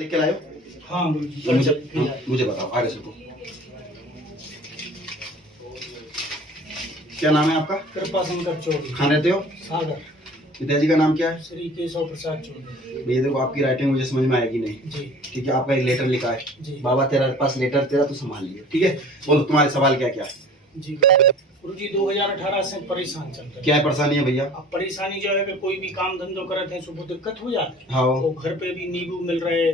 लिख के लाए हो? हाँ तो मुझे बताओ आगे से को। क्या नाम है आपका? कृपा शंकर चौधरी। कहाँ रहते हो? सागर। पिताजी का नाम क्या है? श्री केशव प्रसाद चौधरी। भैया देखो आपकी राइटिंग मुझे समझ में आएगी नहीं। जी ठीक है, आपका एक लेटर लिखा है। जी बाबा तेरा पास लेटर तेरा तो संभाल लिया। ठीक है, बोलो तुम्हारे सवाल क्या क्या है? जी गुरुजी 2018 से परेशान चल रहे। क्या है परेशानी है भैया? अब परेशानी जो है कि कोई भी काम धंधो करते हैं सुबह दिक्कत हो जाती है। हाँ तो घर पे भी नींबू मिल रहे,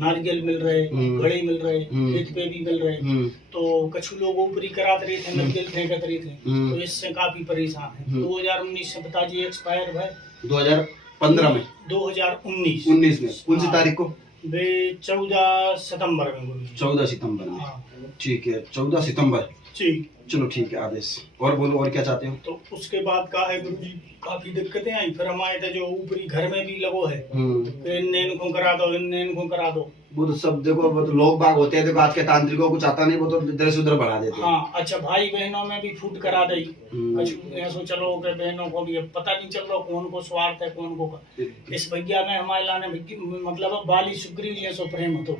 नारियल मिल रहे, घड़े मिल रहे, खेत पे भी मिल रहे। तो कुछ लोग ऊपरी कराते रहे थे, नलके फेंकते रहे थे, तो इससे काफी परेशान है। 2019 से पिताजी एक्सपायर है। 2015 में? 2019 में कौन सी तारीख को? वे 14 सितंबर में गुरुजी। 14 सितंबर में। हाँ ठीक है, 14 सितंबर। जी चलो ठीक है, आदेश। और बोलो, और क्या चाहते हो? तो उसके बाद का है गुरुजी काफी दिक्कतें आई। फिर हम आए थे जो ऊपरी घर में भी लगो है कि इनको करा दो, इनको करा दो। वो तो सब देखो, वो तो लोग बाग होते हैं, देखो आज के तांत्रिकों को कुछ आता नहीं, वो तो इधर से उधर बढ़ा देते हैं। हाँ अच्छा, भाई बहनों में भी फूट करा दी। कुछ ऐसा चलो कि बहनों को भी अब पता नहीं चल रहा कौन को स्वार्थ है कौन को। इस भैया में हमारे लाने मतलब बाली सुग्रीव ये सो प्रेम तो,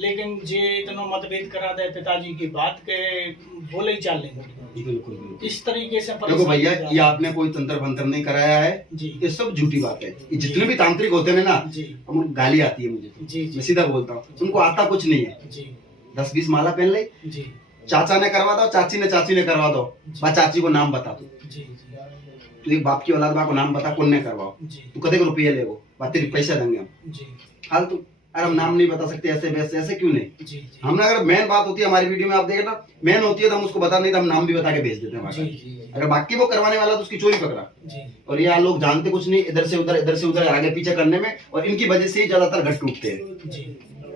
लेकिन जे इतना मतभेद करा दे पिताजी की बात के बोले ही चाल लेंगे। बिल्कुल इस तरीके से देखो भैया, ये आपने कोई तंत्र मंत्र नहीं कराया है जी। ये सब झूठी बात है। ये जितने भी तांत्रिक होते हैं ना, गाली आती है मुझे जी मैं सीधा बोलता हूँ, उनको आता कुछ नहीं है जी। 10-20 माला पहन ले जी चाचा ने करवा दो, चाची ने करवा दो, बस चाची को नाम बता दो। जी तू एक बाप की औलाद बा को नाम बता, कौन ने करवाओ, तू कदे को रुपये ले वो बात तेरी पैसे देंगे हम जी। हाल तू। अरे हम नाम नहीं बता सकते ऐसे वैसे, ऐसे क्यों नहीं? जी हमने अगर मेन बात होती है हमारी वीडियो में, आप देखे ना मेन होती है तो हम उसको बता नहीं तो हम नाम भी बता के भेज देते हैं। अगर बाकी वो करवाने वाला तो उसकी चोरी पकड़ा। और ये लोग जानते कुछ नहीं, इधर से उधर आगे पीछे करने में, और इनकी वजह से ही ज्यादातर घट टूटते हैं।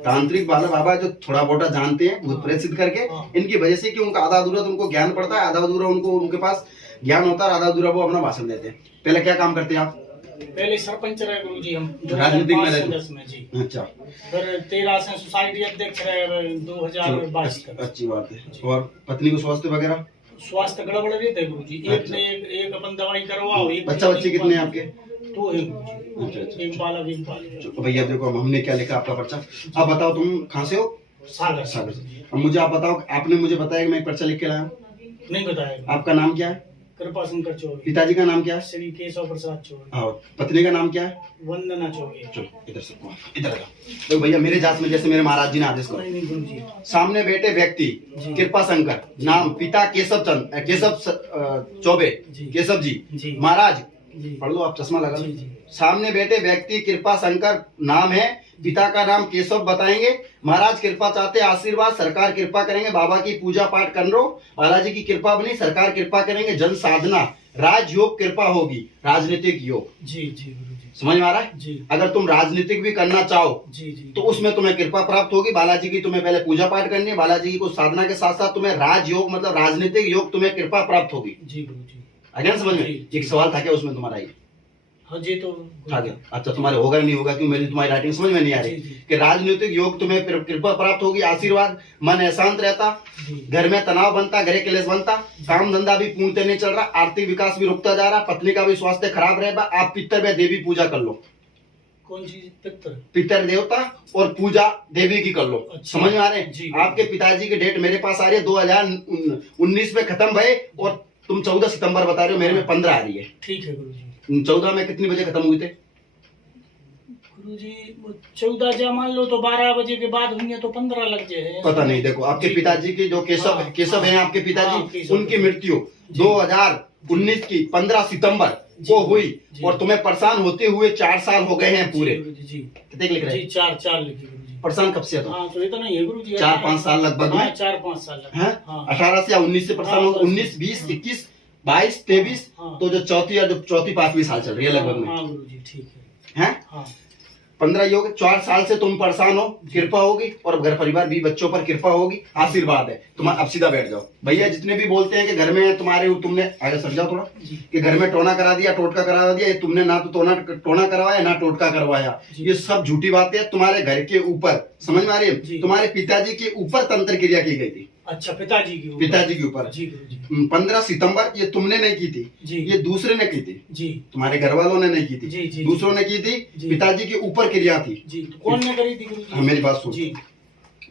तांत्रिक वाला बाबा जो थोड़ा बहुत जानते हैं भूत प्रेत सिद्ध करके, इनकी वजह से कि उनका आधा अधूरा तो उनको ज्ञान पड़ता है, आधा अधूरा उनके पास ज्ञान होता है, आधा अधूरा वो अपना भाषण देते हैं। पहले क्या काम करते हैं आप? पहले सरपंच रहे गुरुजी हम राजनीतिक में 2010 में जी। अच्छा, फिर 13 से सोसाइटी अध्यक्ष रहे 2022 तक। अच्छी बात है। और पत्नी को स्वास्थ्य वगैरह? स्वास्थ्य गड़बड़ रहते हैं गुरुजी। एक ने एक अपन दवाई करवाओ। एक बच्चा बच्चे कितने हैं आपके? 2 है गुरुजी। अच्छा। एक बालक एक बालिका। तो भैया देखो हमने क्या लिखा आपका पर्चा। अब बताओ तुम कहाँ से हो? सागर। से। अब मुझे आप बताओ, आपने मुझे बताया कि मैं एक पर्चा लिख के लाया। नहीं बताया। आपका नाम क्या है? कृपा शंकर चौधरी। पिताजी का नाम क्या है? श्री केशव प्रसाद चौधरी। हाँ, पत्नी का नाम क्या है? वंदना चौधरी। चलो इधर से, इधर आओ। देखो भैया मेरे जात में जैसे मेरे महाराज जी ने आदेश करो, नहीं गुरुजी। सामने बैठे व्यक्ति कृपा शंकर, नाम पिता केशव चौबे, केशव जी महाराज, पढ़ लो आप, चश्मा लगा लो। सामने बैठे व्यक्ति कृपा शंकर नाम है, पिता का नाम केशव बताएंगे। महाराज कृपा चाहते आशीर्वाद, सरकार कृपा करेंगे, बाबा की पूजा पाठ कर लो, बालाजी की कृपा बनी, सरकार कृपा करेंगे, जन साधना, राजयोग कृपा होगी, राजनीतिक योग। जी जी गुरुजी। समझ में आ रहा है? जी। अगर तुम राजनीतिक भी करना चाहो जी जी तो उसमें तुम्हें कृपा प्राप्त होगी। बालाजी की तुम्हें पहले पूजा पाठ करनी है, बालाजी की को साधना के साथ साथ तुम्हें राजयोग मतलब राजनीतिक योग तुम्हें कृपा प्राप्त होगी। जी गुरुजी। अगर समझ में एक सवाल था क्या उसमें तुम्हारा? ही हाँ जी तो था क्या? अच्छा, तुम्हारे होगा नहीं होगा क्यों? मेरी तुम्हारी राइटिंग समझ में नहीं आ रही कि राजनीतिक योग तुम्हें कृपा प्राप्त होगी, आशीर्वाद, मन अशांत रहता, घर में तनाव बनता, घरे क्लेश बनता, काम धंधा भी पूर्णतः नहीं चल रहा, आर्थिक विकास भी रुकता जा रहा, पत्नी का भी स्वास्थ्य खराब रहेगा। आप पितर में देवी पूजा कर लो। कौन सी पितर? पितर देवता और पूजा देवी की कर लो। अच्छा। समझ में आ रहे हैं? आपके पिताजी की डेट मेरे पास आ रही है 2019 में खत्म भये, और तुम 14 सितंबर बता रहे हो, मेरे में 15 आ रही है। ठीक है गुरुजी। 14 में कितनी बजे खत्म हुए थे? गुरुजी 14 जा मान लो तो 12 बजे के बाद हुई है तो 15 लग जाए। पता नहीं। देखो आपके पिताजी की जो केशव हैं आपके पिताजी, उनकी मृत्यु 2019 की 15 सितंबर को हुई, और तुम्हें परेशान होते हुए 4 साल हो गए हैं पूरे। कितने लिख रहे हैं? 4 लिखे गुरुजी। परेशान कब से? हाँ तो इतना ही है गुरुजी। 4-5 साल लगभग में। 4-5 साल है 18 से या 19 से परेशान हो। 19, 20, 21, 22, 23, तो जो चौथी 5वीं साल चल रही है लगभग में। हाँ गुरुजी ठीक है। 15 योग 4 साल से तुम परेशान हो, कृपा होगी, और घर परिवार भी बच्चों पर कृपा होगी, आशीर्वाद है तुम्हारा। अब सीधा बैठ जाओ भैया। जितने भी बोलते हैं कि घर में तुम्हारे, तुमने आगे सर जाओ थोड़ा, कि घर में टोना करा दिया, टोटका करा दिया, ये तुमने ना तो टोना करवाया ना टोटका करवाया, ये सब झूठी बातें हैं। तुम्हारे घर के ऊपर, समझ में आ रही है, तुम्हारे पिताजी के ऊपर तंत्र क्रिया की गई थी। अच्छा, पिताजी के ऊपर। पिताजी के ऊपर जी गुरुजी। 15 सितंबर ये तुमने नहीं की थी, जी ये दूसरे ने की थी, जी तुम्हारे घर वालों ने नहीं की थी, जी जी दूसरों ने की थी। जी। पिताजी के ऊपर क्रिया थी। जी, तो कौन ने करी थी गुरुजी? हाँ, मेरी बात सुन। जी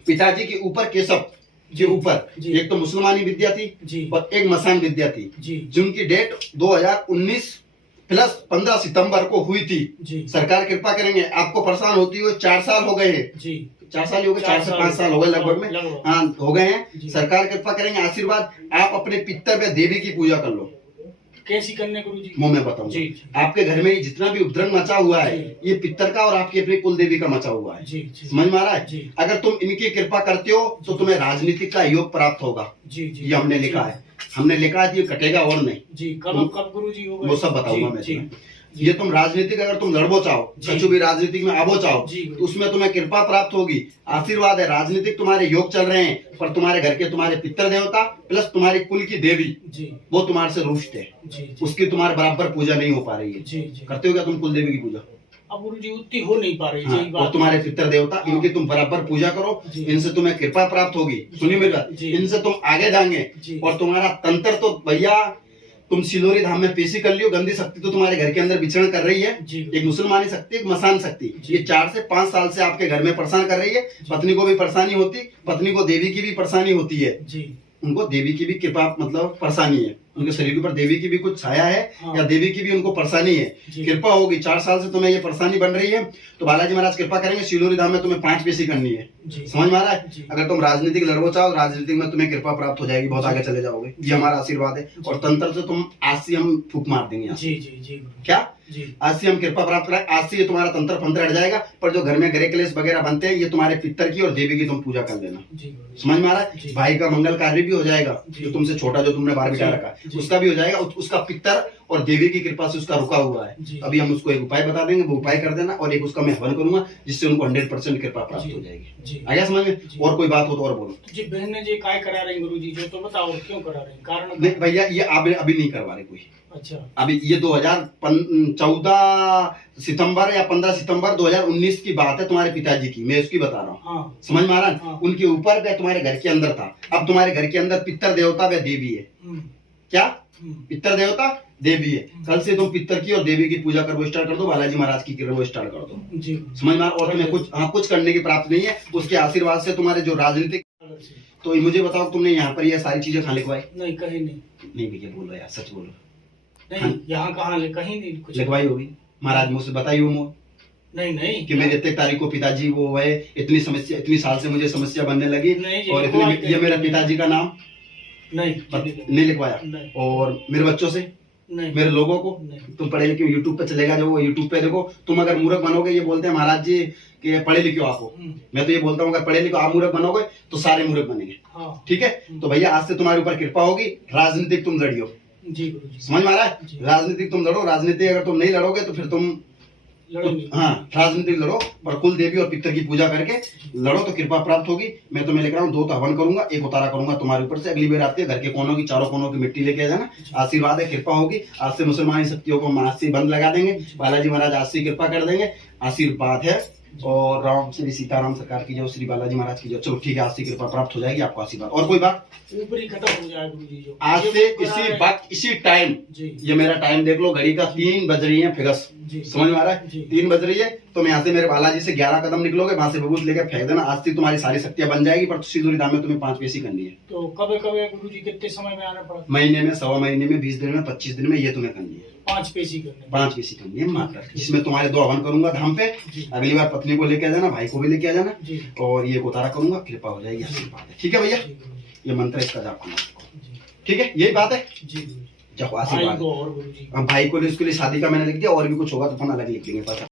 पिताजी के ऊपर केशव के ऊपर जी। एक तो मुसलमानी विद्या थी जी और एक मसान विद्या थी, जी जिनकी डेट 2019 प्लस 15 सितंबर को हुई थी। जी सरकार कृपा करेंगे, आपको परेशान होती हुए 4 साल हो गए हैं, जी 4 साल ही हो गए, 4 से 5 साल हो गए लगभग में, हाँ हो गए हैं। सरकार कृपा करेंगे, आशीर्वाद। आप अपने पितर व देवी की पूजा कर लो। कैसी करने गुरुजी? वो मैं बताऊंगा। जी आपके घर में जितना भी उपद्रव मचा हुआ है, ये पितर का और आपकी अपनी कुल देवी का मचा हुआ है। जी जी समझ में आ रहा है? जी अगर तुम इनकी कृपा करते हो तो तुम्हें राजनीतिक का योग प्राप्त होगा। जी जी, ये हमने लिखा है, हमने लिखा है, ये कटेगा और नहीं। जी। कब गुरुजी होगा? वो सब बताऊंगा मैं जी तुम्हें। ये तुम राजनीतिक अगर तुम लड़बो चाहो, जी। कछु भी राजनीतिक में आबो चाहो, जी। तो उसमें तुम्हें कृपा प्राप्त होगी, आशीर्वाद है। राजनीतिक तुम्हारे योग चल रहे हैं, पर तुम्हारे घर के तुम्हारे पितर देवता प्लस तुम्हारी कुल की देवी, जी वो तुम्हारे से रुष्ट है, जी जी उसकी तुम्हारे बराबर पूजा नहीं हो पा रही है। जी जी। करते हो क्या तुम कुल देवी की पूजा? अब गुरुजी उतनी हो नहीं पा रही। हाँ, यही और बात। तुम्हारे पितर देवता, इनकी तुम बराबर पूजा करो, जी। इनसे तुम्हें कृपा प्राप्त होगी। सुनिए मेरी बात, जी। इनसे तुम आगे जाएंगे जी। और तुम्हारा तंत्र तो भैया, तुम सिलोरी धाम में पेशी कर लियो। गंदी शक्ति तो तुम्हारे घर के अंदर विचरण कर रही है, जी। एक मुसलमानी शक्ति, एक मसान शक्ति। जी। ये 4 से 5 साल से आपके घर में परेशान कर रही है। पत्नी को भी परेशानी होती, पत्नी को देवी की भी परेशानी होती है, जी उनको देवी की भी कृपा मतलब परेशानी है, उनके शरीर के ऊपर देवी की भी कुछ छाया है, हाँ। या देवी की भी उनको परेशानी है। जी। कृपा होगी, 4 साल से तुम्हें ये परेशानी बन रही है, तो बालाजी महाराज कृपा करेंगे। सिलोरी धाम में तुम्हें 5 पेशी करनी है। जी। समझ में आ रहा है? जी। अगर तुम राजनीतिक लड़बो चाहो, राजनीतिक में तुम्हें कृपा प्राप्त हो जाएगी, बहुत आगे चले जाओगे। ये हमारा आशीर्वाद है। और तंत्र से तुम आज से हम फूक मार देंगे यहाँ से। जी जी जी गुरुजी। क्या जी आज से हम कृपा प्राप्त करें, आज से ये तुम्हारा तंत्र फंत्र हट जाएगा। पर जो घर में ग्रह क्लेश वगैरह बनते हैं, ये तुम्हारे पितर की और देवी की तुम पूजा कर लेना। जी गुरुजी। समझ में आ रहा जी। है? भाई का मंगल कार्य भी हो जाएगा, जी। जो तुमसे छोटा, जो तुमने बाहर बिठा जी। रखा है, जी। उसका भी हो जाएगा। उसका पितर और देवी की कृपा से उसका रुका हुआ है। जी। अभी हम उसको एक उपाय बता देंगे, वो उपाय कर देना, और एक उसका मैं हवन करूंगा, जिससे उनको 100% कृपा प्राप्त जी। हो जाएगी। जी। आ गया समझ में? जी। और कोई बात हो तो और बोलो। जी, बहनें जी काय करा रही गुरुजी? जो तो बताओ, क्यों करा रही? कारण? नहीं भैया, ये अभी नहीं करवा रहे कोई। अच्छा अभी ये 2014 सितंबर या 15 सितंबर 2019 की बात है, तुम्हारे पिताजी की, मैं उसकी बता रहा हूँ। हाँ समझ में आ रहा है? हाँ। उनके ऊपर व तुम्हारे घर के अंदर था। अब तुम्हारे घर के अंदर पितर देवता व देवी है। क्या? पितर देवता देवी है। कल से तुम पितर की और देवी की पूजा करना स्टार्ट कर दो, बालाजी महाराज की करना स्टार्ट कर दो। जी समझ में आ रहा? और तुम्हें कुछ करने की प्राप्त नहीं है, उसके आशीर्वाद से तुम्हारे जो राजनीतिक। तो मुझे बताओ, तुमने यहाँ पर ये सारी चीजें कहाँ लिखवाई? नहीं, कहीं नहीं। नहीं भैया, बोलो यार, सच बोलो। नहीं, यहाँ कहाँ कहीं नहीं कुछ लिखवाई होगी? महाराज मुझसे बताइए वो नहीं नहीं कि मेरे इतने तारीख को पिताजी वो है, इतनी समस्या, इतनी साल से मुझे समस्या बनने लगी, नहीं जी, और इतने ये मेरा पिताजी का नाम नहीं नहीं लिखवाया। नहीं। और मेरे बच्चों से, नहीं मेरे लोगों को, नहीं। तुम पढ़े लिखे यूट्यूब पे चलेगा, जो वो यूट्यूब पे देखो। तुम अगर मूर्ख बनोगे, ये बोलते हैं महाराज जी कि पढ़े लिखे हो आपको, मैं तो ये बोलता हूँ अगर पढ़े लिखे आप मूर्ख बनोगे तो सारे मूर्ख बनेंगे। हाँ। ठीक है? तो भैया आज से तुम्हारे ऊपर कृपा होगी। राजनीतिक तुम लड़ियो। जी गुरुजी। समझ में आ रहा है? जी। राजनीतिक तुम लड़ो। राजनीतिक अगर तुम नहीं लड़ोगे तो फिर तुम लड़ेंगे। हाँ, राजनीतिक लड़ो, पर कुल देवी और पितर की पूजा करके लड़ो तो कृपा प्राप्त होगी। मैं तुम्हें लेकर आऊँ, 2 तो हवन करूंगा, 1 उतारा करूंगा तुम्हारे ऊपर से। अगली बार आती है, घर के कोनों की, चारों कोनों की मिट्टी लेके आ जाना। आशीर्वाद है, कृपा होगी। आज से मुसलमानी शक्तियों को हम आज से बंद लगा देंगे। बालाजी महाराज आज से कृपा कर देंगे। आशीर्वाद है। और राम श्री सीताराम सरकार की जय, श्री बालाजी महाराज की जय। चलो ठीक है, आज से कृपा प्राप्त हो जाएगी आपको। आशीर्वाद। और कोई बात? ऊपरी खत्म हो जाए गुरुजी। जो आज से इसी वक्त, इसी टाइम, जी ये मेरा टाइम देख लो, घड़ी का 3 बज रही है फिगस। जी। समझ में आ रहा है? जी। 3 बज रही है, तुम यहाँ से मेरे बालाजी से 11 कदम निकलोगे, वहां से विभूत लेकर फेंक देना। आज से तुम्हारी सारी शक्तियां बन जाएगी। पर सिंदूरी धाम में तुम्हें 5 पेशी करनी है। तो कब गुरुजी कितने समय में आना पड़ा? महीने में, सवा महीने में, 20 दिन में, 25 दिन में, ये तुम्हें करनी है। 5 पेशी करने। 5 पेशी करनी है मात्र। इसमें तुम्हारे 2 हवन करूंगा धाम पे। जी। अगली बार पत्नी को लेके आ जाना, भाई को भी लेके आ जाना, जी और ये उतारा करूंगा, कृपा हो जाएगी। आशीर्वाद है। ठीक है भैया? जी गुरुजी। ये मंत्र इसका जाप करना। जी ठीक है, यही बात है। जी गुरुजी। जाओ, भाई आशीर्वाद। को और गुरुजी। अब भाई को उसके लिए शादी का मैंने लिख दिया, और भी कुछ होगा तो अपन अलग लिख देंगे।